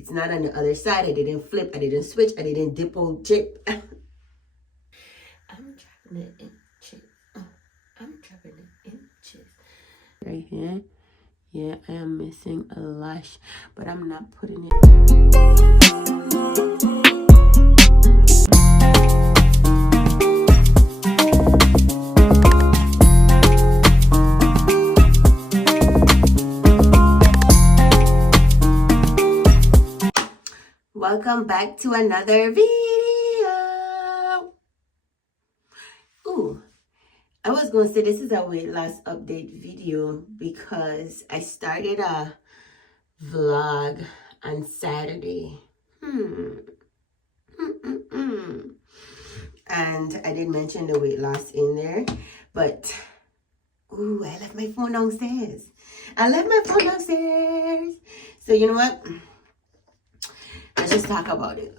It's not on the other side. I didn't flip. I didn't switch. I didn't dipple dip. I'm dropping it inches. I'm dropping it inches. Right here. Yeah, I am missing a lash, but I'm not putting it. Welcome back to another video. Ooh, I was going to say this is a weight loss update video because I started a vlog on Saturday. And I did mention the weight loss in there, but ooh, I left my phone downstairs. So you know what? Let's just talk about it.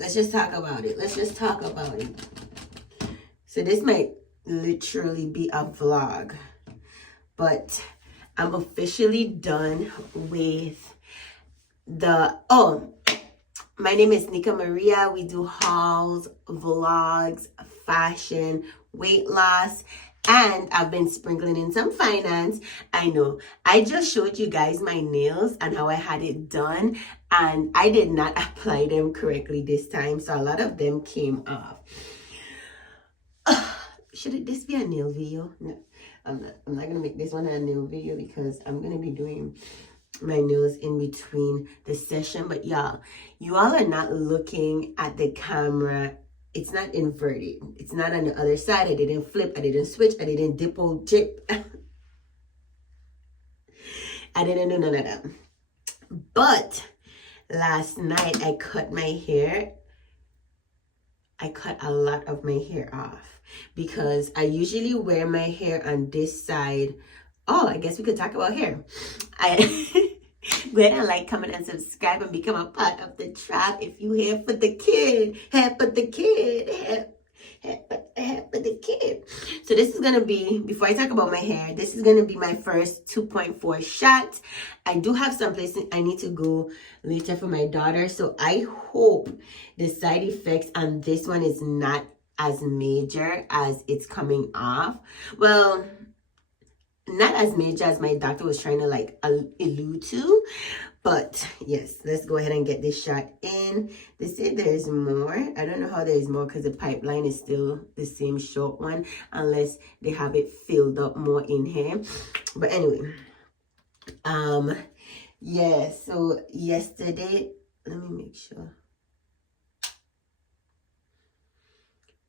So this might literally be a vlog, but I'm officially done with my name is Nika Maria. We do hauls, vlogs, fashion, weight loss, and I've been sprinkling in some finance. I know I just showed you guys my nails and how I had it done, and I did not apply them correctly this time, so a lot of them came off. Should this be a nail video? No, I'm not gonna make this one a nail video because I'm gonna be doing my nails in between the session. But y'all, you all are not looking at the camera. It's not inverted. It's not on the other side. I didn't flip. I didn't switch. I didn't dipple dip. I didn't do none of that. But last night I cut my hair. I cut a lot of my hair off because I usually wear my hair on this side. Oh, I guess we could talk about hair. Go ahead and like, comment, and subscribe and become a part of the tribe if you here for the kid. Hair for the kid. So this is going to be, before I talk about my hair, this is going to be my first 2.4 shot. I do have some places I need to go later for my daughter. So I hope the side effects on this one is not as major as it's coming off. Well, not as major as my doctor was trying to like allude to, but yes, let's go ahead and get this shot in. They say there's more. I don't know how there is more because the pipeline is still the same short one unless they have it filled up more in here. But anyway, yeah, so yesterday, let me make sure.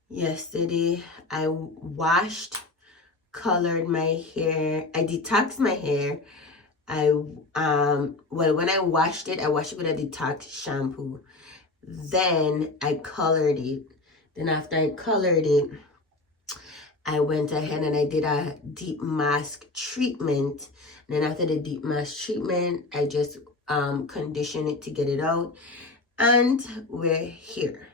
Yesterday I washed, colored my hair, I detoxed my hair. When I washed it with a detox shampoo. Then I colored it. Then after I colored it, I went ahead and I did a deep mask treatment. And then after the deep mask treatment, I just conditioned it to get it out. And we're here.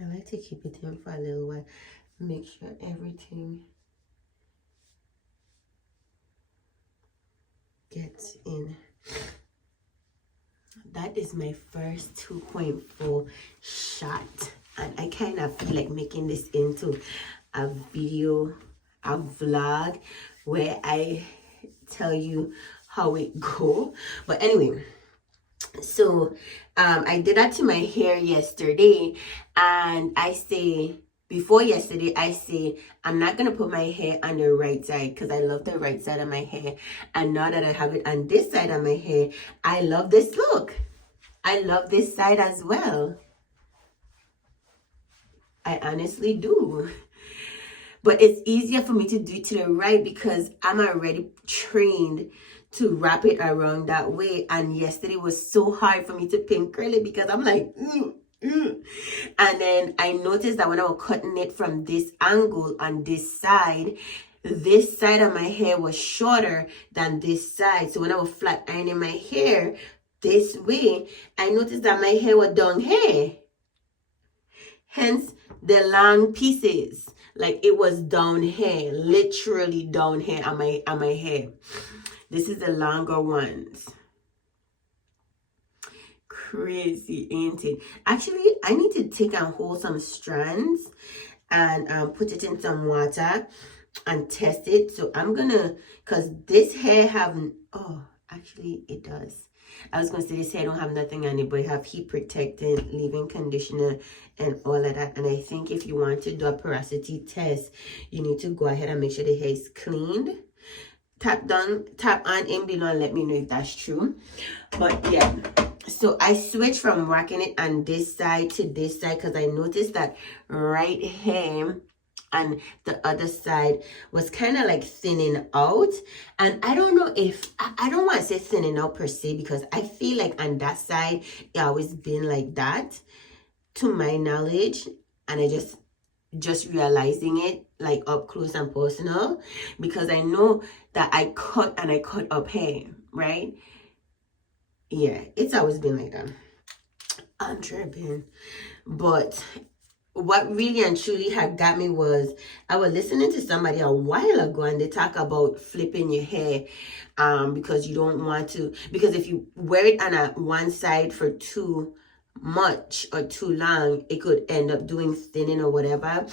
I like to keep it in for a little while. Make sure everything gets in. That is my first 2.4 shot. And I kind of feel like making this into a video, a vlog, where I tell you how it go. But anyway, so I did that to my hair yesterday, and before yesterday I say I'm not gonna put my hair on the right side because I love the right side of my hair, and now that I have it on this side of my hair, I love this look. I love this side as well. I honestly do. But it's easier for me to do it to the right because I'm already trained to wrap it around that way. And yesterday was so hard for me to pin curl it because I'm like, And then I noticed that when I was cutting it from this angle on this side of my hair was shorter than this side. So when I was flat ironing my hair this way, I noticed that my hair was down here. Hence the long pieces. Like it was down here, literally down here on my hair. This is the longer ones. Crazy, ain't it? Actually, I need to take and hold some strands and put it in some water and test it. So I'm gonna, because this hair have, oh, actually it does. I was gonna say this hair don't have nothing on it, but it have heat protectant, leave-in conditioner, and all of that. And I think if you want to do a porosity test, you need to go ahead and make sure the hair is cleaned. Tap on in below and let me know if that's true. But yeah, so I switched from rocking it on this side to this side because I noticed that right here and the other side was kind of like thinning out. And I don't know if I don't want to say thinning out per se, because I feel like on that side it always been like that to my knowledge. And I just realizing it like up close and personal, because I know that I cut up hair, right? Yeah, it's always been like that. I'm tripping. But what really and truly had got me was I was listening to somebody a while ago, and they talk about flipping your hair because you don't want to, because if you wear it on one side for too much or too long, it could end up doing thinning or whatever.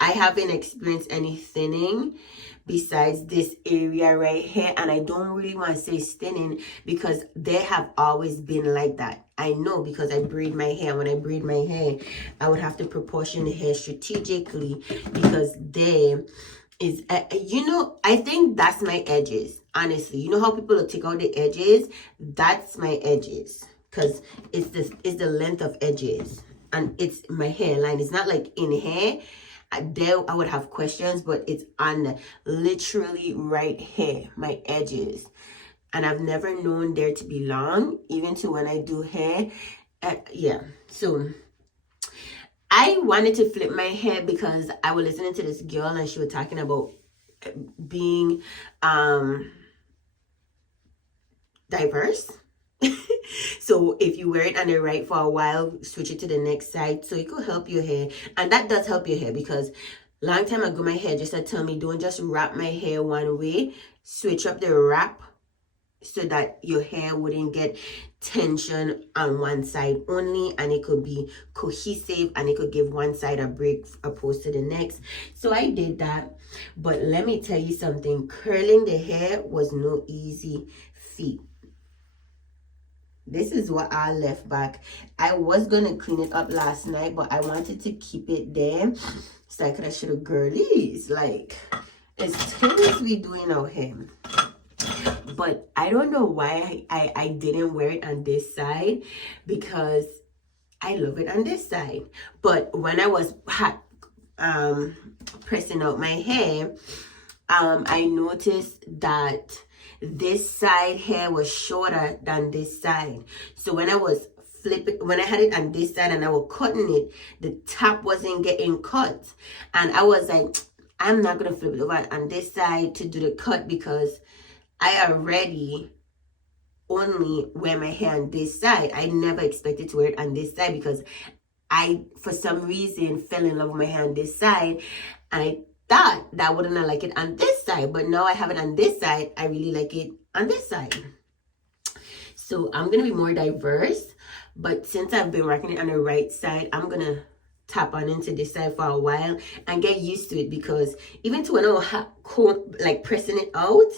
I haven't experienced any thinning besides this area right here, and I don't really want to say thinning because they have always been like that. I know because I braid my hair. When I braid my hair, I would have to proportion the hair strategically because there is I think that's my edges. Honestly, you know how people will take out the edges? That's my edges, because it's the length of edges, and it's my hairline. It's not like in hair. There I would have questions, but it's on literally right here, my edges. And I've never known there to be long, even to when I do hair. Yeah, so I wanted to flip my hair because I was listening to this girl and she was talking about being diverse. So if you wear it on the right for a while, switch it to the next side so it could help your hair. And that does help your hair, because long time ago my hairdresser told me don't just wrap my hair one way, switch up the wrap so that your hair wouldn't get tension on one side only, and it could be cohesive and it could give one side a break opposed to the next. So I did that. But let me tell you something, curling the hair was no easy feat. This is what I left back. I was gonna clean it up last night, but I wanted to keep it there so I could have show girlies like it's things we doing out here. But I don't know why I didn't wear it on this side, because I love it on this side. But when I was pressing out my hair, I noticed that this side hair was shorter than this side. So when I was when I had it on this side and I was cutting it, the top wasn't getting cut. And I was like, I'm not gonna flip it over on this side to do the cut, because I already only wear my hair on this side. I never expected to wear it on this side because I, for some reason, fell in love with my hair on this side. I thought that I wouldn't like it on this side, but now I have it on this side. I really like it on this side. So I'm gonna be more diverse, but since I've been rocking it on the right side, I'm gonna tap on into this side for a while and get used to it, because even to when I was like pressing it out,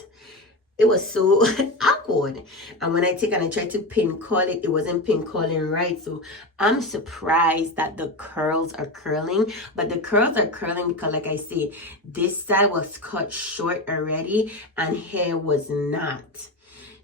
it was so awkward. And when I take and I try to pin curl it, it wasn't pin curling right. So I'm surprised that the curls are curling. But the curls are curling because, like I said, this side was cut short already and hair was not.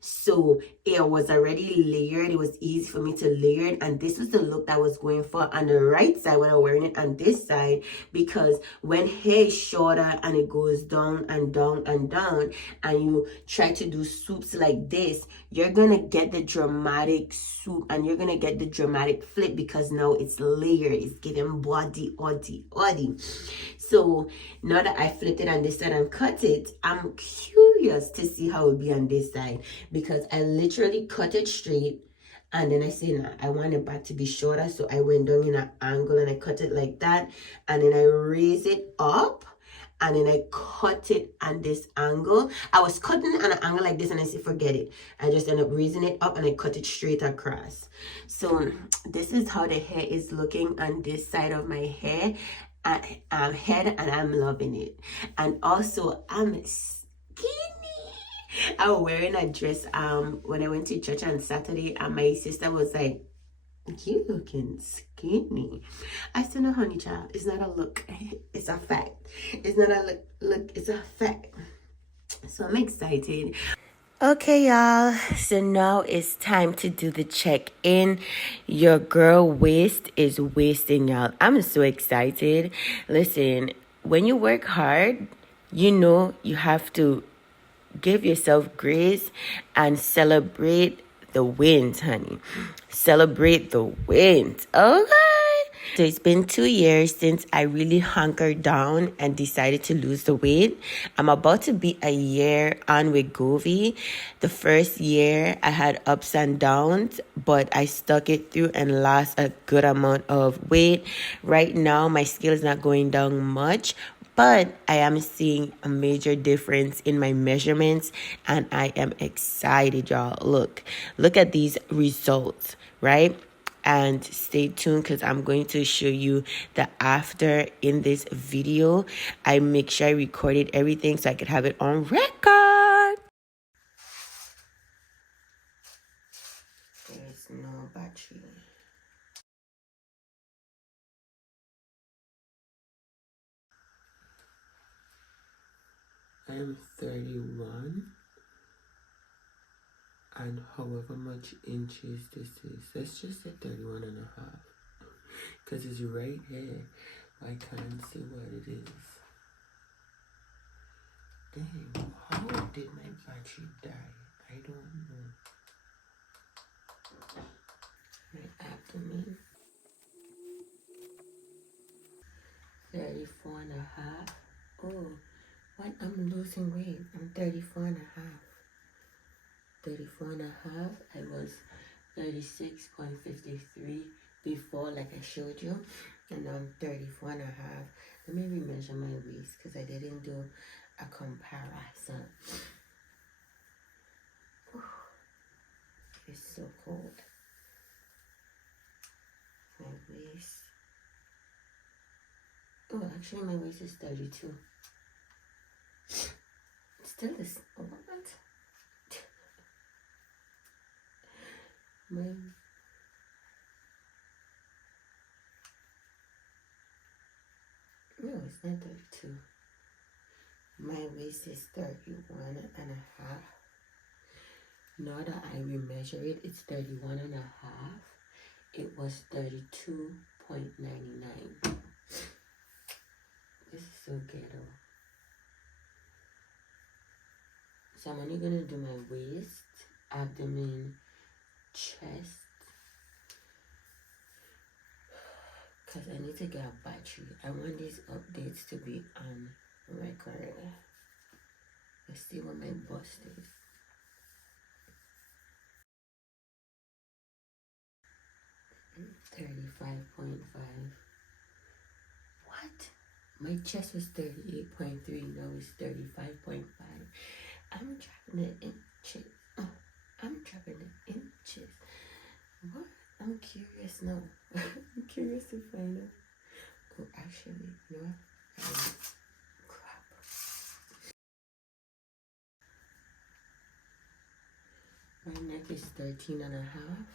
So it was already layered. It was easy for me to layer it, and this was the look that I was going for on the right side when I'm wearing it on this side. Because when hair is shorter and it goes down and down and down, and you try to do swoops like this, you're gonna get the dramatic swoop and you're gonna get the dramatic flip, because now it's layered, it's giving body. So now that I flipped it on this side and cut it, I'm curious to see how it would be on this side, because I literally cut it straight and then I say, nah, I want it back to be shorter. So I went down in an angle and I cut it like that, and then I raise it up and then I cut it on this angle. I was cutting on an angle like this and I said, forget it. I just ended up raising it up and I cut it straight across. So this is how the hair is looking on this side of my hair head, and I'm loving it. And also I'm skinny. I was wearing a dress when I went to church on Saturday, and my sister was like, you looking skinny. I said, no, honey child, it's not a look, it's a fact. It's not a look, it's a fact. So I'm excited. Okay, y'all, so now it's time to do the check-in. Your girl waist is wasting, y'all. I'm so excited. Listen, when you work hard, you know you have to give yourself grace and celebrate the wins, honey. Celebrate the wins, okay? So it's been 2 years since I really hunkered down and decided to lose the weight. I'm about to be a year on Wegovy. The first year I had ups and downs, but I stuck it through and lost a good amount of weight. Right now, my scale is not going down much, but I am seeing a major difference in my measurements, and I am excited, y'all. Look at these results, right? And stay tuned because I'm going to show you the after in this video. I make sure I recorded everything so I could have it on record. There's no battery. I am 31, and however much inches this is, let's just say 31 and a half, because it's right here. I can't see what it is. Dang, how did my battery die? I don't know. My abdomen, 34 and a half. Oh, what? I'm losing weight. I'm 34 and a half. 34 and a half. I was 36.53 before, like I showed you, and now I'm 34 and a half. Let me remeasure my waist because I didn't do a comparison. It's so cold. My waist. Oh, actually, my waist is 32. Still is. Oh, what? My. No, it's not 32. My waist is 31 and a half. Now that I remeasure it, it's 31 and a half. It was 32.99. This is so ghetto. So I'm only gonna do my waist, abdomen, chest, because I need to get a battery. I want these updates to be on record. Let's see what my bust is. $35.5. What? My chest was 38.3. Now it's 35.5. I'm dropping the inches. I'm dropping the inches. What? I'm curious now. I'm curious to find out. Oh, actually, you know what? Crap. My neck is 13 and a half.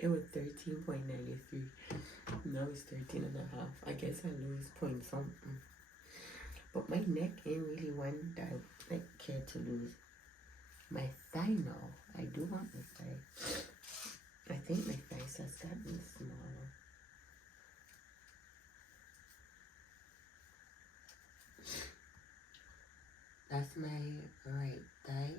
It was 13.93. Now it's 13 and a half. I guess I lose point something. But my neck ain't really one that I like care to lose. My thigh now. I do want my thigh. I think my thighs has gotten smaller. That's my right thigh.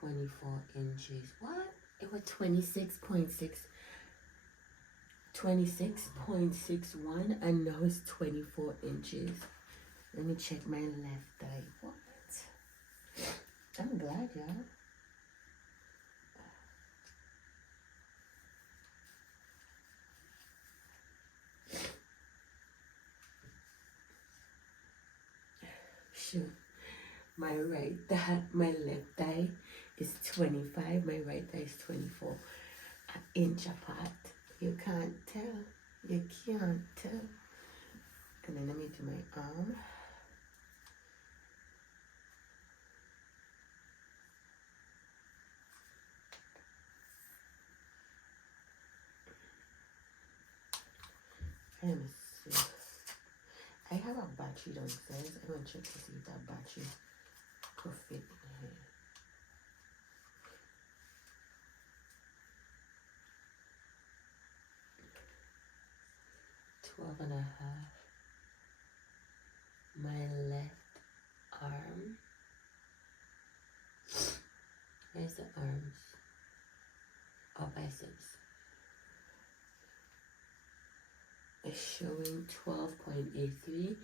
$24 inches. What? It was 26.61, and now it's 24 inches. Let me check my left thigh. What? glad, yeah. Sure. My right thigh, my left thigh is 25. My right thigh is 24. An inch apart. You can't tell. You can't tell. And then let me do my arm. Let me see. I have a battery downstairs. I'm going to check to see if that battery could fit in here. 12 and a half. My left arm. Where's the arms? Or biceps. It's showing 12.83,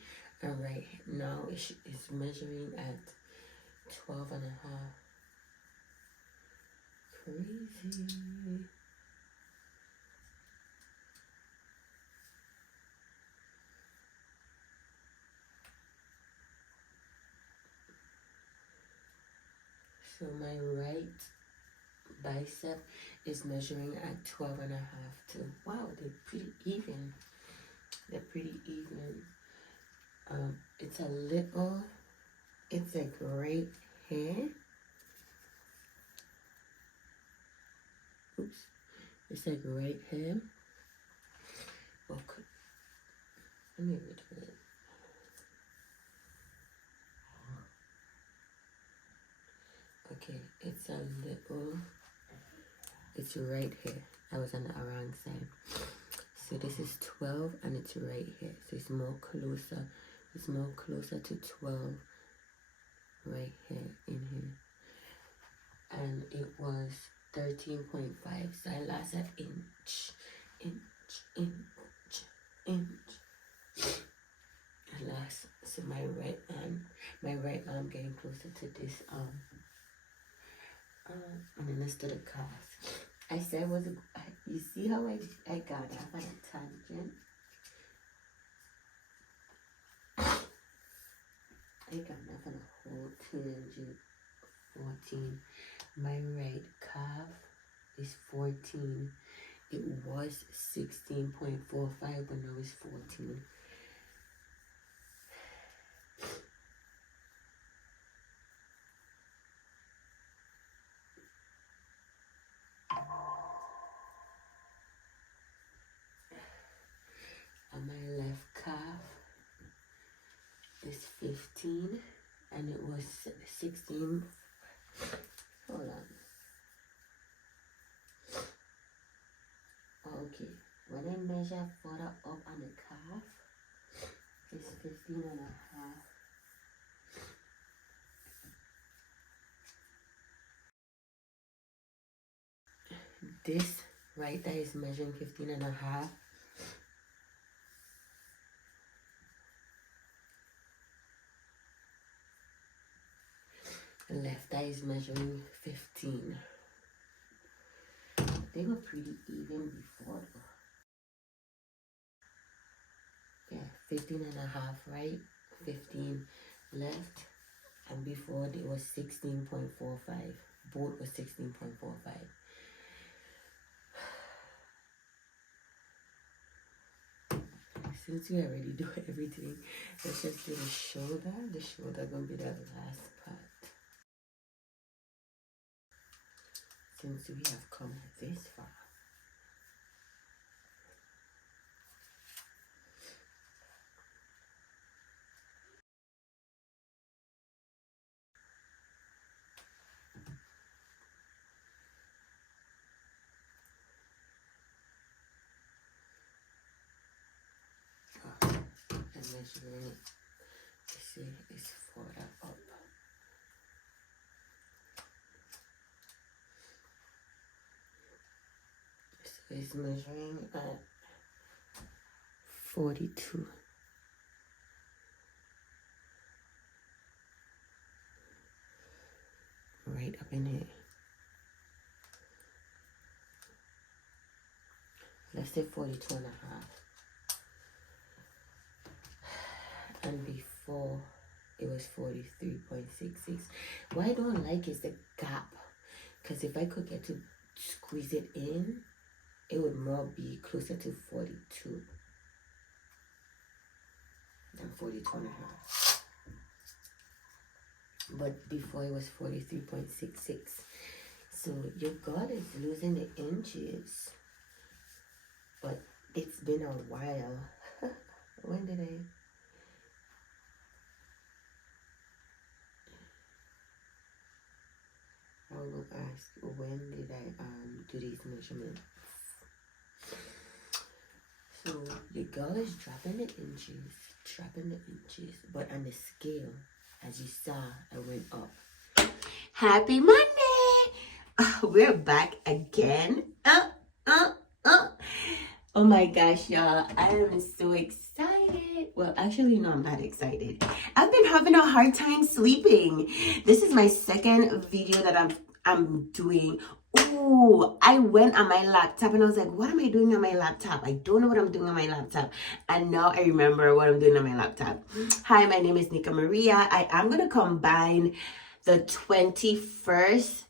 and right now it's measuring at 12 and a half. Crazy. So my right bicep is measuring at 12 and a half too. Wow, they're pretty even. They're pretty even. It's like right here. Oops. It's like right here. Okay. Let me read it. Okay, it's right here. I was on the wrong side. So this is 12 and it's right here. So it's more closer to 12 right here in here. And it was 13.5. So I lost an inch. I lost. So my right arm getting closer to this and then let's do the calf. I said you see how I got off on a tangent? I got off on a whole tangent. 14. My right calf is 14. It was 16.45, but now it's 14. And my left calf is 15, and it was 16. Hold on. Okay, when I measure further up on the calf, it's 15 and a half. This right there is measuring 15 and a half. Left eye is measuring 15. They were pretty even before. Yeah, 15 and a half right, 15 left, and before they was 16.45. Both was 16.45. Since we already do everything, let's just do the shoulder. The shoulder gonna be the last part. Since we have come this far. And measuring it, you see, it's further up. So it's measuring at 42. Right right up in here. Let's say 42 and a half. And before it was 43.66. What I don't like is the gap, because if I could get to squeeze it in, it would more be closer to 42 than 42 and a half. But before it was 43.66. So your gut is losing the inches, but it's been a while. When did I will ask, when did I do these measurements? So your girl is dropping the inches, but on the scale, as you saw, I went up. Happy Monday! We're back again. Oh my gosh, y'all. I am so excited. Well, actually, no, I'm not excited. I've been having a hard time sleeping. This is my second video that I'm doing. Oh, I went on my laptop and I was like, what am I doing on my laptop? I don't know what I'm doing on my laptop. And now I remember what I'm doing on my laptop. Hi, my name is Nika Maria. I am going to combine the 21st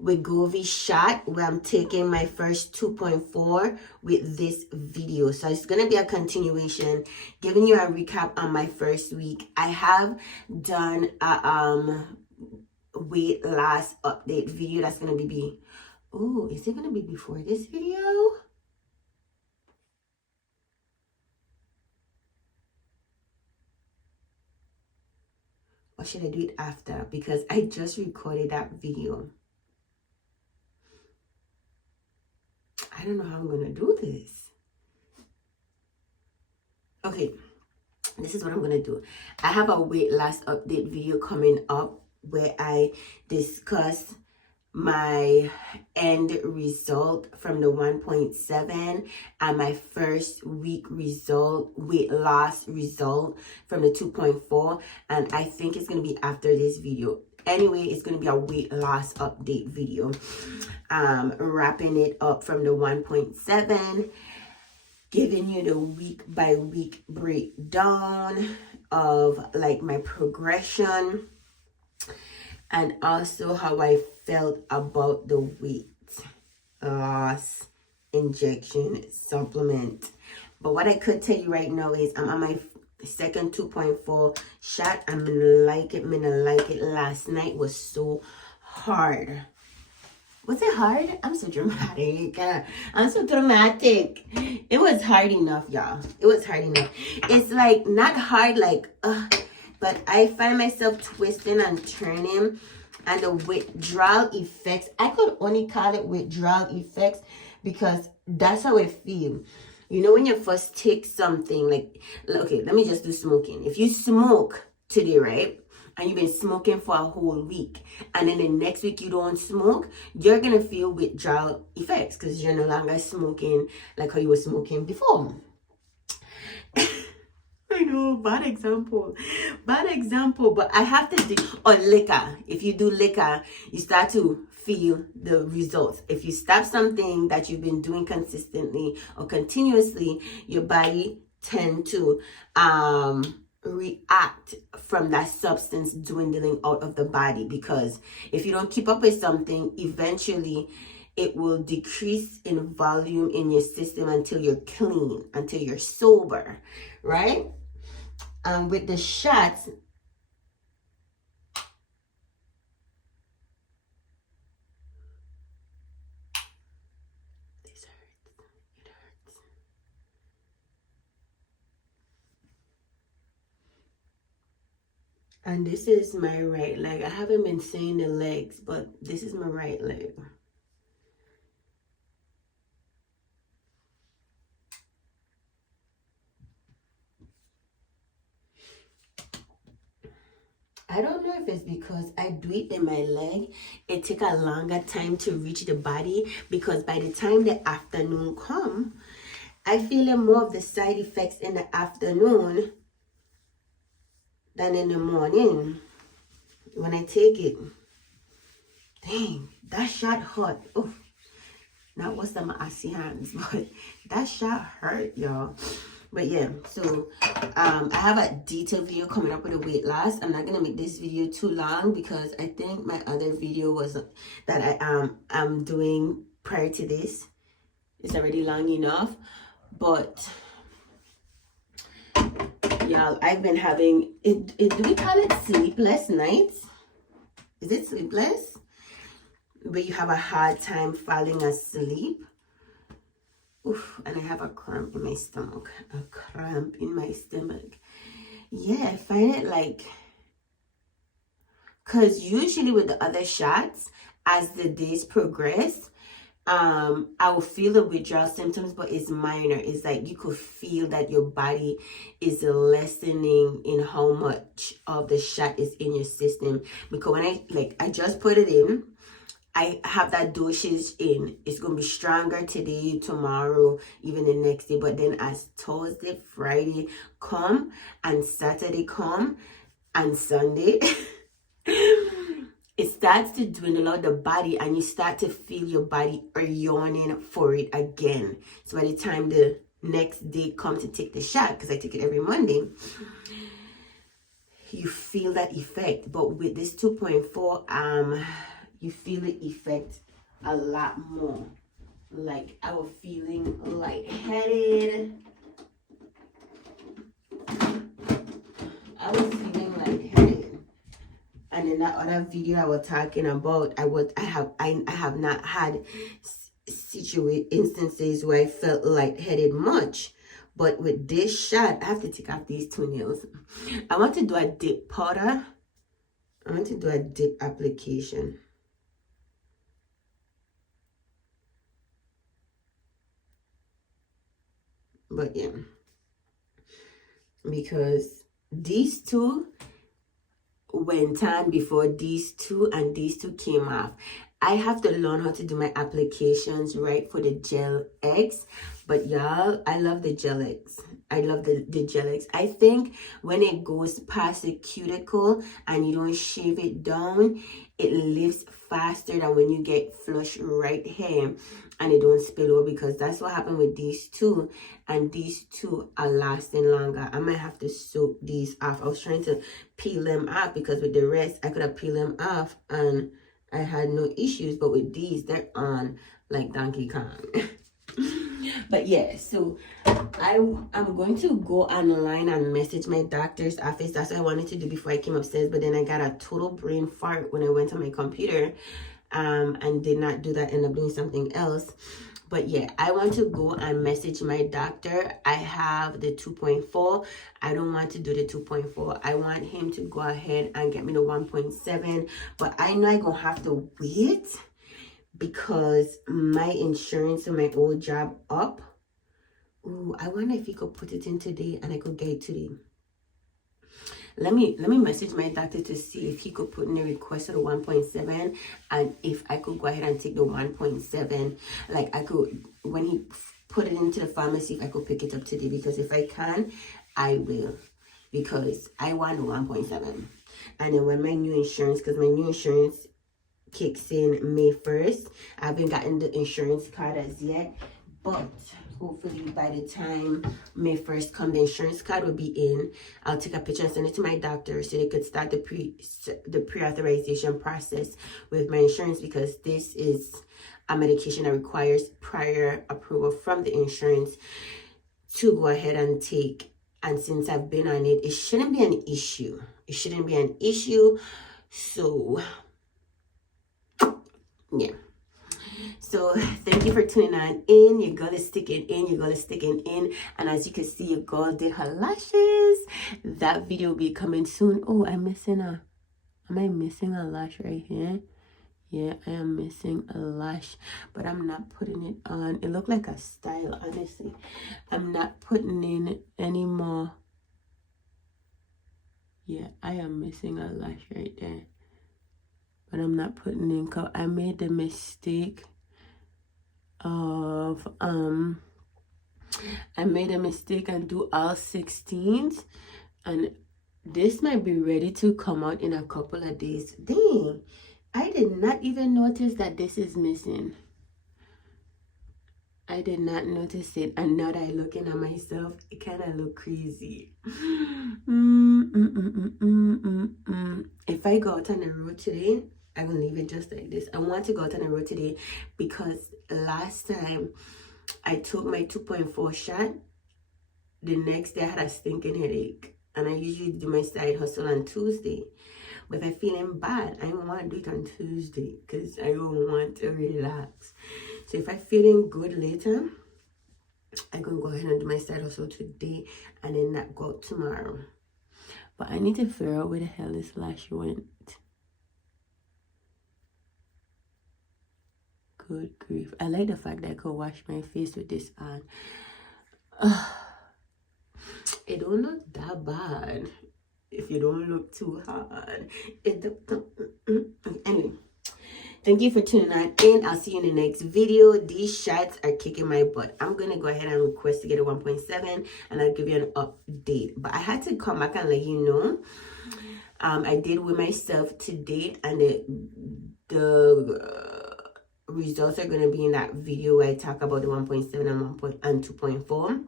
Wegovy shot where I'm taking my first 2.4 with this video. So it's going to be a continuation, giving you a recap on my first week. I have done a weight loss update video that's going to be oh, is it going to be before this video? Or should I do it after? Because I just recorded that video. I don't know how I'm going to do this. Okay, this is what I'm going to do. I have a weight loss update video coming up where I discuss my end result from the 1.7 and my first week result, weight loss result from the 2.4. And I think it's going to be after this video. Anyway, it's going to be a weight loss update video. Wrapping it up from the 1.7, giving you the week by week breakdown of like my progression and also how I felt about the weight loss injection supplement. But what I could tell you right now is I'm on my second 2.4 shot. I'm gonna like it. Last night was so hard. Was it hard? I'm so dramatic. I'm so dramatic. It was hard enough, y'all. It was hard enough. It's like not hard like but I find myself twisting and turning, and the withdrawal effects, I could only call it withdrawal effects because that's how it feels. You know, when you first take something, like, okay, let me just do smoking. If you smoke today, right, and you've been smoking for a whole week, and then the next week you don't smoke, you're going to feel withdrawal effects because you're no longer smoking like how you were smoking before. I know, bad example, but I have to do, or liquor. If you do liquor, you start to feel the results. If you stop something that you've been doing consistently or continuously, your body tend to react from that substance dwindling out of the body, because if you don't keep up with something, eventually it will decrease in volume in your system until you're clean, until you're sober, right? With the shots, this hurts. It hurts. And this is my right leg. I haven't been saying the legs, but this is my right leg. I don't know if it's because I do it in my leg. It takes a longer time to reach the body, because by the time the afternoon come, I feel more of the side effects in the afternoon than in the morning when I take it. Dang, that shot hurt. Oh, not what's on my icy hands, but that shot hurt, y'all. But yeah, so I have a detailed video coming up with a weight loss. I'm not gonna make this video too long because I think my other video was that I'm doing prior to this is already long enough. But y'all, I've been having it. Do we call it sleepless nights? Is it sleepless? Where you have a hard time falling asleep. Oof, and I have a cramp in my stomach. A cramp in my stomach. Yeah, I find it like, because usually with the other shots, as the days progress, I will feel the withdrawal symptoms, but it's minor. It's like you could feel that your body is lessening in how much of the shot is in your system. Because when I just put it in, I have that dosage in. It's going to be stronger today, tomorrow, even the next day. But then as Thursday, Friday come, and Saturday come, and Sunday, it starts to dwindle out the body, and you start to feel your body yearning for it again. So by the time the next day comes to take the shot, because I take it every Monday, you feel that effect. But with this 2.4, you feel the effect a lot more. Like I was feeling lightheaded. I was feeling lightheaded. And in that other video I was talking about, I have not had instances where I felt lightheaded much. But with this shot, I have to take off these 2 nails. I want to do a dip powder. I want to do a dip application. But yeah, because these 2 went on before these 2, and these 2 came off. I have to learn how to do my applications right for the gel X. But y'all, I love the gel X. I love the gel X. I think when it goes past the cuticle and you don't shave it down, it lifts faster than when you get flush right here and it don't spill over, because that's what happened with these 2, and these 2 are lasting longer. I might have to soak these off. I was trying to peel them off because with the rest I could have peeled them off and I had no issues, but with these they're on like Donkey Kong. But yeah, so I'm going to go online and message my doctor's office. That's what I wanted to do before I came upstairs, but then I got a total brain fart when I went on my computer and did not do that, end up doing something else. But yeah, I want to go and message my doctor. I have the 2.4. I don't want to do the 2.4. I want him to go ahead and get me the 1.7. But I know I'm going to have to wait because my insurance in my old job up. Ooh, I wonder if he could put it in today and I could get it today. Let me message my doctor to see if he could put in a request of the 1.7 and if I could go ahead and take the 1.7. Like I could, when he put it into the pharmacy, if I could pick it up today, because if I can, I will, because I want the 1.7. And then when my new insurance, because my new insurance kicks in May 1st, I haven't gotten the insurance card as yet, but hopefully by the time May 1st come, the insurance card will be in. I'll take a picture and send it to my doctor so they could start the pre-authorization process with my insurance, because this is a medication that requires prior approval from the insurance to go ahead and take. And since I've been on it, it shouldn't be an issue. It shouldn't be an issue. So yeah. So thank you for tuning on in. Your girl is sticking in. Your girl is sticking in. And as you can see, your girl did her lashes. That video will be coming soon. Oh, am I missing a lash right here? Yeah, I am missing a lash, but I'm not putting it on. It looked like a style, honestly. I'm not putting in any more. Yeah, I am missing a lash right there, but I'm not putting in. I made the mistake of and do all 16s, and this might be ready to come out in a couple of days. Dang, I did not even notice that this is missing. I did not notice it, and now that I looking at myself, it kind of look crazy. If I go out on the road today, I will leave it just like this. I want to go out on the road today because last time I took my 2.4 shot, the next day I had a stinking headache, and I usually do my side hustle on Tuesday. But if I'm feeling bad, I don't want to do it on Tuesday because I don't want to relax. So if I'm feeling good later, I'm going to go ahead and do my side hustle today and then not go out tomorrow. But I need to figure out where the hell this lash went. Good grief. I like the fact that I could wash my face with this on. It don't look that bad if you don't look too hard. Anyway, thank you for tuning in. I'll see you in the next video. These shots are kicking my butt. I'm gonna go ahead and request to get a 1.7 and I'll give you an update. But I had to come back and let you know. I did with myself today, and the results are gonna be in that video where I talk about the 1.7 and 2.4.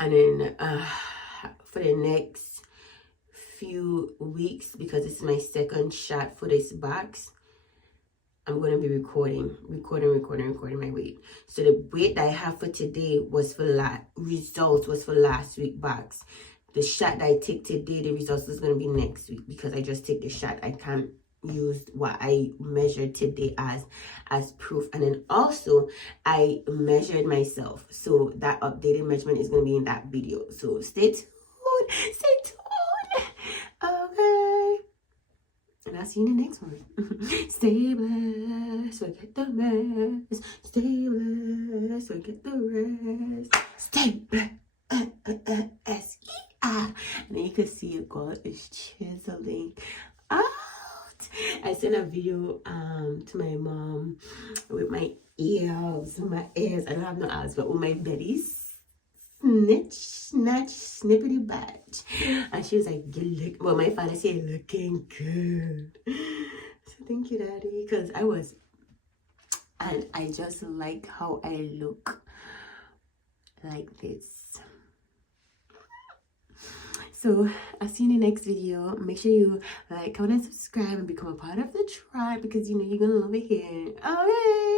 And then for the next few weeks, because this is my second shot for this box, I'm going to be recording my weight. So the weight that I have for today was for results was for last week box. The shot that I take today, the results is going to be next week because I just take the shot. I can't use what I measured today as proof. And then also I measured myself, so that updated measurement is going to be in that video. So stay tuned. Okay, and I'll see you in the next one. Stay blessed, forget the mess. Stay blessed, forget the rest. Stay blessed. And then you can see it God is chiseling out. I sent a video to my mom with my ears. I don't have no ears, but with my belly snippety batch. And she was like, well, my father said, looking good. So thank you, Daddy, because and I just like how I look like this. So I'll see you in the next video. Make sure you like, comment, and subscribe, and become a part of the tribe because you know you're gonna love it here. Okay.